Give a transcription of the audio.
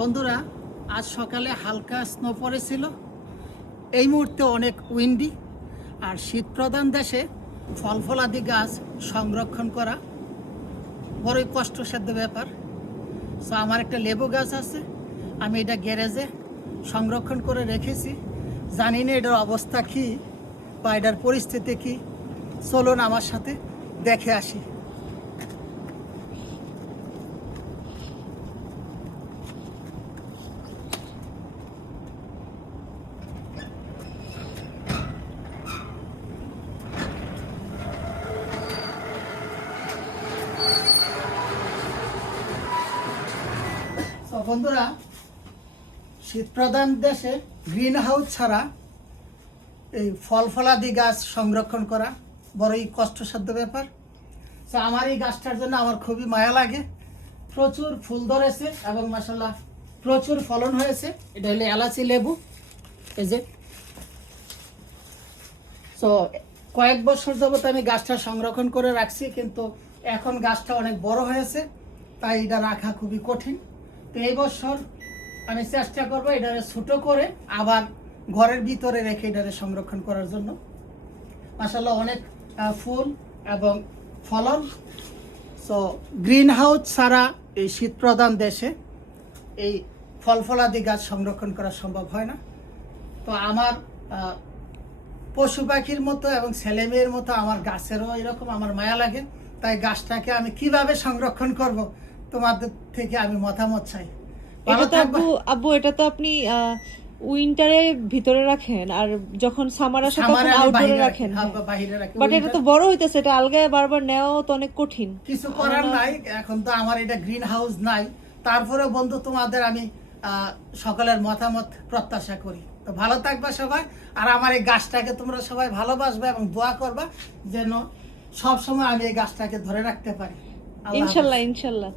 বন্ধুরা, আজ সকালে হালকা স্নো পড়েছিল। এই মুহূর্তে অনেক উইন্ডি আর শীত প্রধান দেশে ফল ফলাদি গাছ সংরক্ষণ করা বড়ই কষ্টসাধ্য ব্যাপার। সো আমার একটা লেবু গাছ আছে, আমি এটা গ্যারেজে সংরক্ষণ করে রেখেছি। জানি না এটার অবস্থা কী বা এটার পরিস্থিতি কী। চলুন আমার সাথে দেখে আসি। বন্ধুরা, শীত প্রধান দেশে গ্রিন হাউস ছাড়া এই ফল ফলাদি গাছ সংরক্ষণ করা বড়ই কষ্টসাধ্য ব্যাপার। তো আমার এই গাছটার জন্য আমার খুবই মায়া লাগে। প্রচুর ফুল ধরেছে এবং মাসাল্লাহ প্রচুর ফলন হয়েছে। এটা হলো এলাচি লেবু, এই যে। তো কয়েক বছর যাবত আমি গাছটা সংরক্ষণ করে রাখছি, কিন্তু এখন গাছটা অনেক বড় হয়েছে, তাই এটা রাখা খুবই কঠিন। তো এই বছর আমি চেষ্টা করব এটারে ছোটো করে আবার ঘরের ভিতরে রেখে এটারে সংরক্ষণ করার জন্য। মাসাল্লাহ অনেক ফুল এবং ফলন। সো গ্রিন হাউস ছাড়া এই শীত প্রধান দেশে এই ফল ফলাদি গাছ সংরক্ষণ করা সম্ভব হয় না। তো আমার পশু পাখির মতো এবং ছেলে মেয়ের মতো আমার গাছেরও এরকম, আমার মায়া লাগে। তাই গাছটাকে আমি কীভাবে সংরক্ষণ করব? তোমাদের থেকে আমি মতামত চাই। এটা তো আব্বু আব্বু এটা তো আপনি উইন্টারে ভিতরে রাখেন আর যখন সামার আসে তখন আউটডোরে রাখেন হ্যাঁ, বাট এটা তো বড় হইতেছে এটা আলগায় বারবার নেওয়াও তো অনেক কঠিন। কিছু করার নাই এখন তো আমার এটা গ্রিন হাউস নাই। তারপরে বন্ধু তোমাদের আমি সকলের মতামত প্রত্যাশা করি। তো ভালো থাকবা সবাই আর আমার এই গাছটাকে তোমরা সবাই ভালোবাসবে এবং দোয়া করবা যেন সব সময় আমি এই গাছটাকে ধরে রাখতে পারি। ইনশাল্লাহ ইনশাল্লাহ।